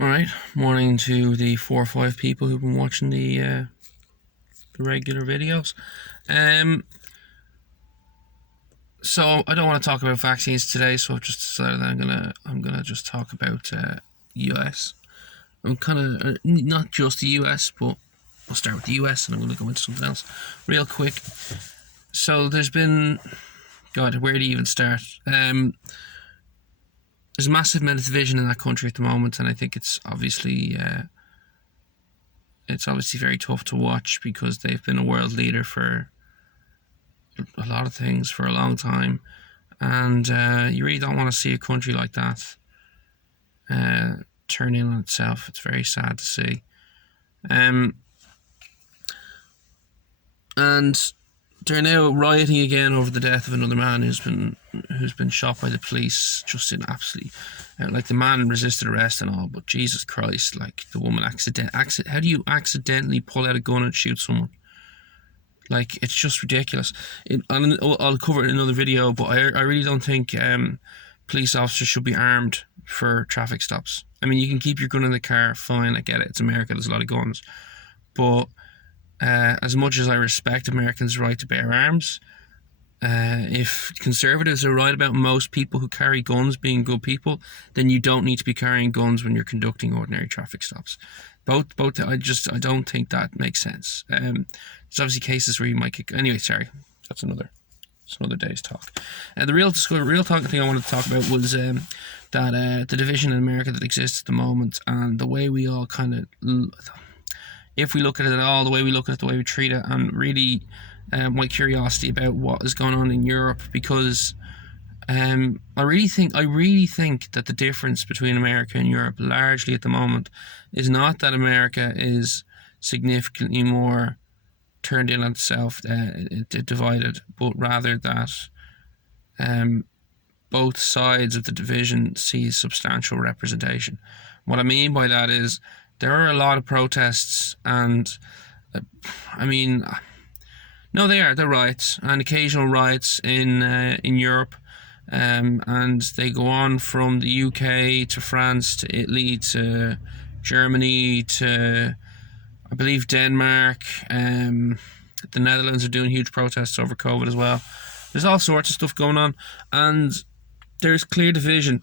Alright, morning to the 4 or 5 people who've been watching the regular videos. So I don't want to talk about vaccines today, so I've just decided that I'm gonna just talk about US. I'm kind of not just the US, but I'll start with the US and I'm gonna go into something else real quick. So there's been, God, where do you even start? There's a massive amount of division in that country at the moment, and I think it's obviously very tough to watch because they've been a world leader for a lot of things for a long time, and you really don't want to see a country like that turn in on itself. It's very sad to see. And they're now rioting again over the death of another man who's been shot by the police, just in absolutely like the man resisted arrest and all, but Jesus Christ, like the woman how do you accidentally pull out a gun and shoot someone? Like, it's just ridiculous. I'll cover it in another video, but I really don't think police officers should be armed for traffic stops. I mean, you can keep your gun in the car, fine, I get it, it's America, there's a lot of guns, but as much as I respect Americans' right to bear arms, if conservatives are right about most people who carry guns being good people, then you don't need to be carrying guns when you're conducting ordinary traffic stops. I don't think that makes sense. There's obviously cases where you might get... Anyway, sorry, that's another day's talk. The real talk thing I wanted to talk about was that the division in America that exists at the moment, and the way we all kind of... If we look at it at all, the way we look at it, the way we treat it, and really my curiosity about what is going on in Europe, because I really think that the difference between America and Europe largely at the moment is not that America is significantly more turned in on itself, divided, but rather that both sides of the division see substantial representation. What I mean by that is there are a lot of protests, and they're riots, and occasional riots in Europe, and they go on from the UK to France to Italy to Germany to, I believe, Denmark. The Netherlands are doing huge protests over COVID as well. There's all sorts of stuff going on, and there's clear division,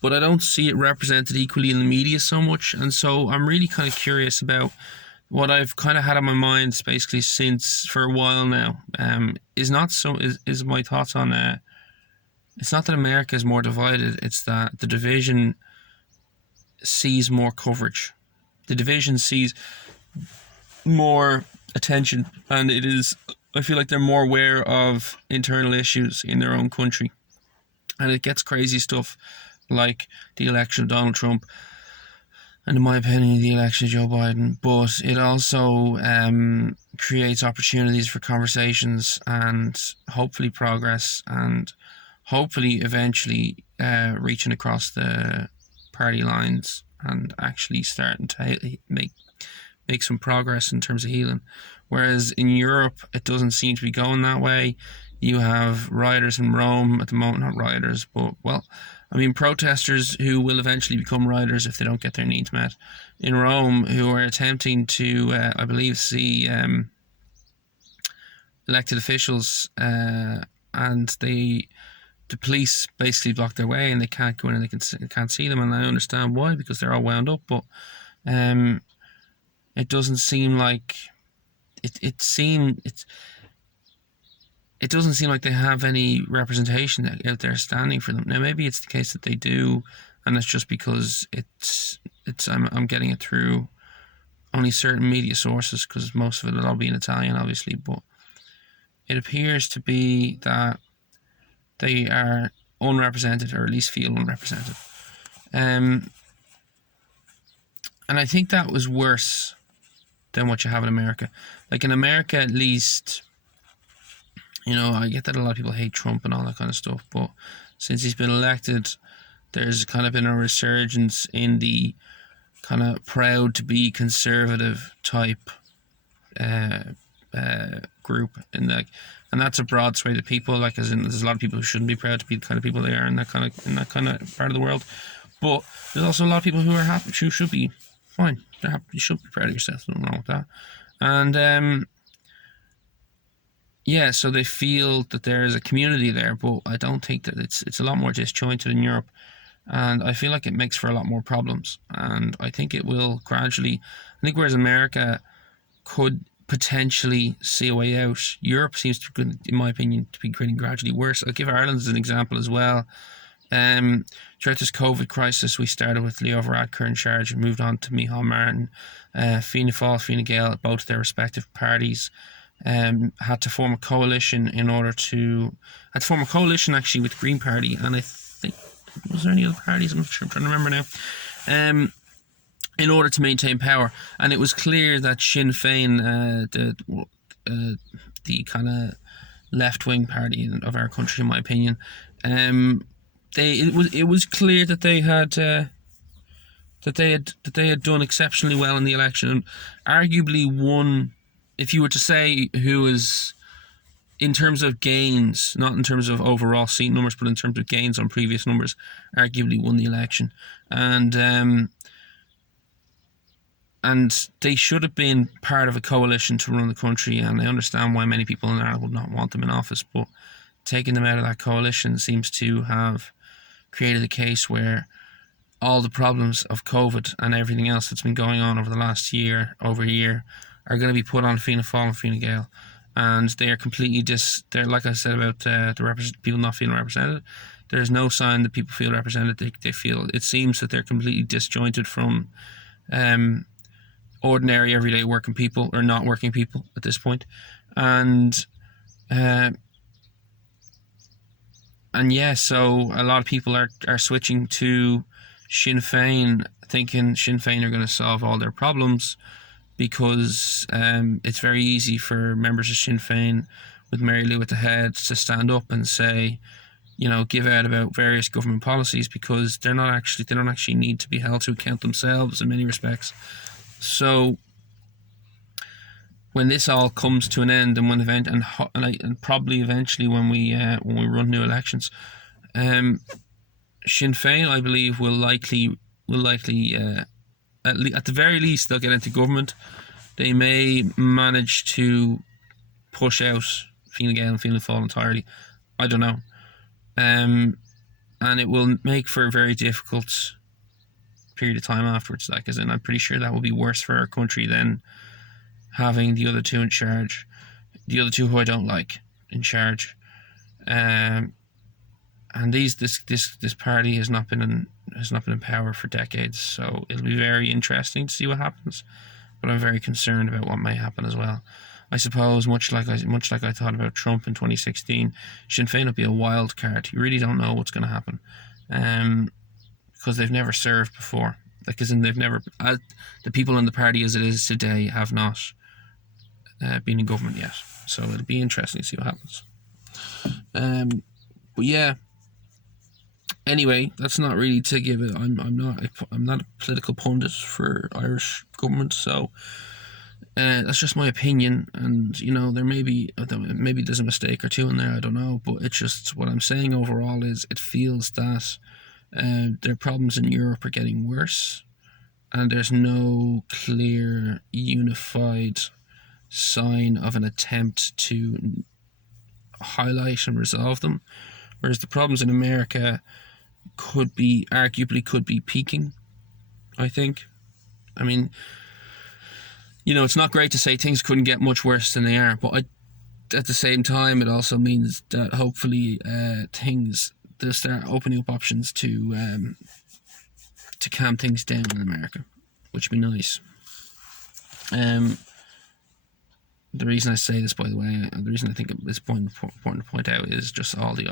but I don't see it represented equally in the media so much. And so I'm really kind of curious about what I've kind of had on my mind basically since for a while now. Is my thoughts on it's not that America is more divided, it's that the division sees more coverage. The division sees more attention, and I feel like they're more aware of internal issues in their own country. And it gets crazy stuff like the election of Donald Trump, and in my opinion, the election of Joe Biden. But it also creates opportunities for conversations and hopefully progress, and hopefully eventually reaching across the party lines and actually starting to make some progress in terms of healing. Whereas in Europe, it doesn't seem to be going that way. You have rioters in Rome at the moment, not rioters, but, protesters who will eventually become rioters if they don't get their needs met in Rome, who are attempting to, I believe, see elected officials, and the police basically block their way, and they can't go in and they can't see them. And I understand why, because they're all wound up, but it doesn't seem like it doesn't seem like they have any representation out there standing for them. Now, maybe it's the case that they do, and it's just because I'm getting it through only certain media sources, because most of it will all be in Italian, obviously, but it appears to be that they are unrepresented, or at least feel unrepresented. And I think that was worse than what you have in America. Like, in America, at least, I get that a lot of people hate Trump and all that kind of stuff, but since he's been elected, there's kind of been a resurgence in the kind of proud to be conservative type group, and that's a broad swathe of people. Like, as in, there's a lot of people who shouldn't be proud to be the kind of people they are in that kind of part of the world. But there's also a lot of people who are happy, who should be fine. They're happy. You should be proud of yourself. Nothing wrong with that. And yeah, so they feel that there is a community there, but I don't think that it's a lot more disjointed in Europe, and I feel like it makes for a lot more problems. And I think it will gradually. I think whereas America could potentially see a way out, Europe seems to, in my opinion, to be getting gradually worse. I'll give Ireland as an example as well. Throughout this COVID crisis, we started with Leo Varadkar in charge and moved on to Micheál Martin, Fianna Fáil, Fine Gael, both their respective parties. Had to form a coalition actually with the Green Party, and I think, was there any other parties? I'm not sure. I'm trying to remember now. In order to maintain power, and it was clear that Sinn Féin, the kind of left-wing party of our country, in my opinion, it was clear that they had done exceptionally well in the election, and arguably won. If you were to say who is, in terms of gains, not in terms of overall seat numbers, but in terms of gains on previous numbers, arguably won the election. And they should have been part of a coalition to run the country, and I understand why many people in Ireland would not want them in office, but taking them out of that coalition seems to have created a case where all the problems of COVID and everything else that's been going on over the last year are going to be put on Fianna Fáil and Fine Gael, and they are completely they're, like I said about the people not feeling represented. There's no sign that people feel represented. They feel, it seems that they're completely disjointed from ordinary everyday working people, or not working people at this point. And yeah, so a lot of people are switching to Sinn Féin, thinking Sinn Féin are going to solve all their problems, because it's very easy for members of Sinn Féin, with Mary Lou at the head, to stand up and say, give out about various government policies, because they don't actually need to be held to account themselves in many respects. So when this all comes to an end, and and probably eventually when we run new elections, Sinn Féin, I believe, will likely at the very least, they'll get into government. They may manage to push out Fine Gael and Fianna Fáil entirely. I don't know. And it will make for a very difficult period of time afterwards. Like, as in, I'm pretty sure that will be worse for our country than having the other two in charge. The other two who I don't like in charge. And this party has not been in power for decades, so it'll be very interesting to see what happens. But I'm very concerned about what may happen as well. I suppose, much like I thought about Trump in 2016, Sinn Féin will be a wild card. You really don't know what's going to happen, because they've never served before. Like, as in, they've never. The people in the party as it is today have not been in government yet. So it'll be interesting to see what happens. But yeah. Anyway, that's not really to give it. I'm not a political pundit for Irish government, so that's just my opinion. And there maybe there's a mistake or two in there. I don't know, but it's just, what I'm saying overall is, it feels that their problems in Europe are getting worse, and there's no clear unified sign of an attempt to highlight and resolve them. Whereas the problems in America arguably could be peaking, I think. I mean, it's not great to say things couldn't get much worse than they are, but at the same time, it also means that hopefully they'll start opening up options to calm things down in America, which would be nice. The reason I say this, by the way, and the reason I think it's important to point out, is just all the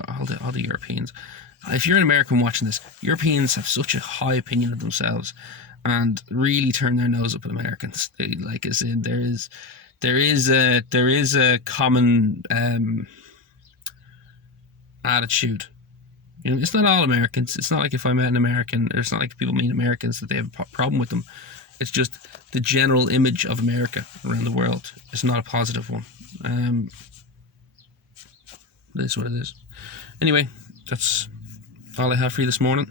Europeans. If you're an American watching this, Europeans have such a high opinion of themselves, and really turn their nose up at Americans. Like, as in, there is a common attitude. It's not all Americans. It's not like if I met an American, or it's not like if people meet Americans that they have a problem with them. It's just the general image of America around the world is not a positive one. It is what it is. Anyway, that's all I have for you this morning.